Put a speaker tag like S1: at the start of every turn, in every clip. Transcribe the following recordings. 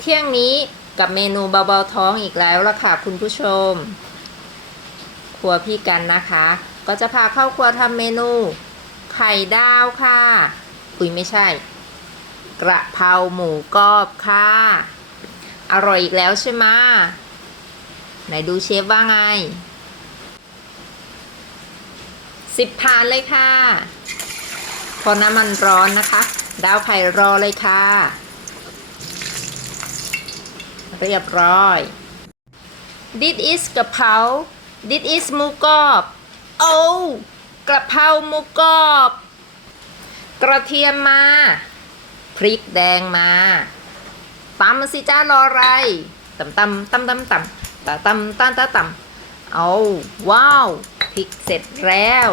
S1: เที่ยงนี้กับเมนูเบาๆท้องอีกแล้วล่ะค่ะคุณผู้ชม ครัวพี่กันนะคะ ก็จะพาเข้าครัวทำเมนู ไข่ดาวค่ะอุยไม่ใช่ กระเพราหมูกรอบค่ะ อร่อยอีกแล้วใช่ไหมไหนดูเชฟว่าไงสิบพานเลยค่ะ พอน้ำมันร้อนนะคะ ดาวไข่รอเลยค่ะ เรียบร้อย This is กะเพรา This is หมูกรอบโอ้กระเพราหมูกรอบ กระเทียมมา พริกแดงมาตำมาสิจ้ารออะไรตำตำตำตำตำตำตำตำตำตำเอาว้าว พริกเสร็จแล้ว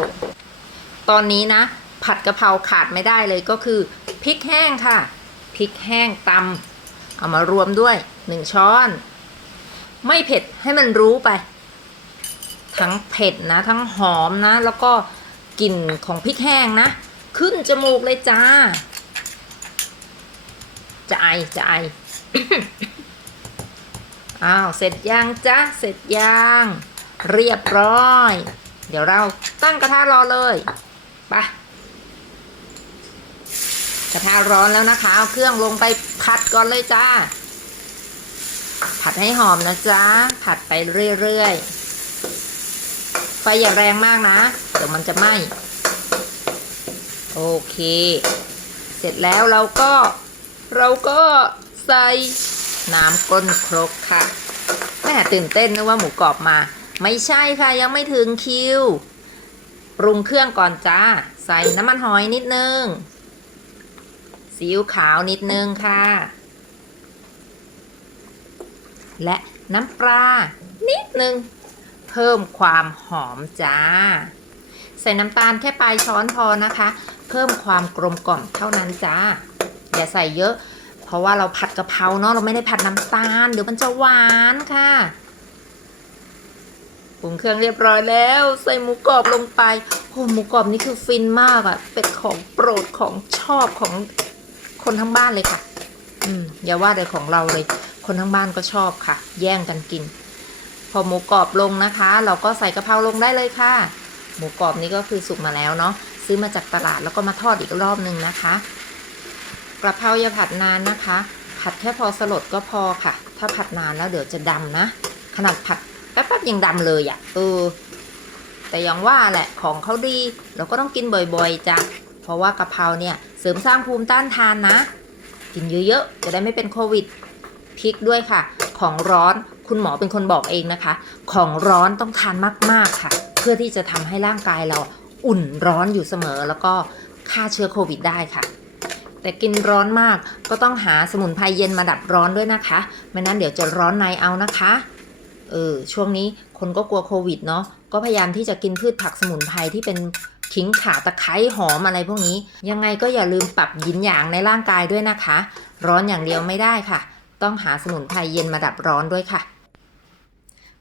S1: ตอนนี้นะ ผัดกะเพราขาดไม่ได้เลยก็คือพริกแห้งค่ะ พริกแห้งตำ เอามารวมด้วยหนึ่งช้อน ไม่เผ็ดให้มันรู้ไป ทั้งเผ็ดนะ ทั้งหอมนะ แล้วก็กลิ่นของพริกแห้งนะ ขึ้นจมูกเลยจ้า จะไอจะไออ้าว เสร็จยังจ๊ะเสร็จยังเรียบร้อย เดี๋ยวเราตั้งกระทะรอเลย ไป กระทะร้อนแล้วนะคะเอาเครื่องลงไปผัดก่อนเลยจ้า ผัดให้หอมนะจ๊ะ ผัดไปเรื่อยๆ ไฟอย่าแรงมากนะ เดี๋ยวมันจะไหม้ โอเค เสร็จแล้วเราก็ เราก็ใส่น้ำก้นครกค่ะ แม่ตื่นเต้นนึกว่าหมูกรอบมา ไม่ใช่ค่ะยังไม่ถึงคิว ปรุงเครื่องก่อนจ้า ใส่น้ำมันหอยนิดนึง ซีอิ๊วขาวนิดนึงค่ะ และน้ำปลานิดนึง เพิ่มความหอมจ้า ใส่น้ำตาลแค่ปลายช้อนพอนะคะ เพิ่มความกลมกล่อมเท่านั้นจ้า อย่าใส่เยอะ เพราะว่าเราผัดกะเพราเนาะเราไม่ได้ผัดน้ำตาลเดี๋ยวมันจะหวานค่ะปรุงเครื่องเรียบร้อยแล้ว ใส่หมูกรอบลงไปโอ้หมูกรอบนี่คือฟินมากอะ่ะ เป็นของโปรดของชอบของ คนทั้งบ้านเลยค่ะ อืมอย่าว่าแต่ของเราเลย คนทั้งบ้านก็ชอบค่ะ แย่งกันกิน พอหมูกรอบลงนะคะ เราก็ใส่กะเพราลงได้เลยค่ะ หมูกรอบนี้ก็คือสุกมาแล้วเนาะซื้อมาจากตลาดแล้วก็มาทอดอีกรอบนึงนะคะกระเพราอย่าผัดนานนะคะ ผัดแค่พอสลดก็พอค่ะ ถ้าผัดนานแล้วเดี๋ยวจะดำนะ ขนาดผัดแป๊บๆยังดำเลยอะ่ะเออแต่อย่างว่าแหละของเขาดี เราก็ต้องกินบ่อยๆจ้ะเพราะว่ากะเพราเนี่ย ริมสร้างภูมิต้านทานนะ กินเยอะๆ จะได้ไม่เป็นโควิดพริกด้วยค่ะ ของร้อนคุณหมอเป็นคนบอกเองนะคะ ของร้อนต้องทานมากๆค่ะ เพื่อที่จะทำให้ร่างกายเราอุ่นร้อนอยู่เสมอ แล้วก็ฆ่าเชื้อโควิดได้ค่ะ แต่กินร้อนมากก็ต้องหาสมุนไพรเย็นมาดับร้อนด้วยนะคะ ไม่นั้นเดี๋ยวจะร้อนในเอานะคะ เออช่วงนี้คนก็กลัวโควิดเนาะก็พยายามที่จะกินพืชผักสมุนไพรที่เป็น ขิงข่าตะไคร้หอมอะไรพวกนี้ ยังไงก็อย่าลืมปรับหยินหยางในร่างกายด้วยนะคะ ร้อนอย่างเดียวไม่ได้ค่ะ ต้องหาสมุนไพรเย็นมาดับร้อนด้วยค่ะ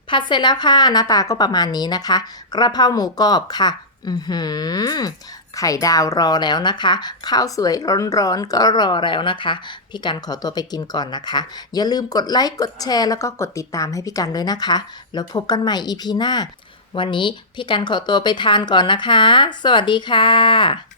S1: ผัดเสร็จแล้วค่ะหน้าตาก็ประมาณนี้นะคะ กระเพราหมูกรอบค่ะ อือหือไข่ดาวรอแล้วนะคะ ข้าวสวยร้อนๆก็รอแล้วนะคะ พี่กันขอตัวไปกินก่อนนะคะ อย่าลืมกดไลค์กดแชร์แล้วก็กดติดตามให้พี่กันด้วยนะคะ แล้วพบกันใหม่ EP หน้า วันนี้พี่กันขอตัวไปทานก่อนนะคะ สวัสดีค่ะ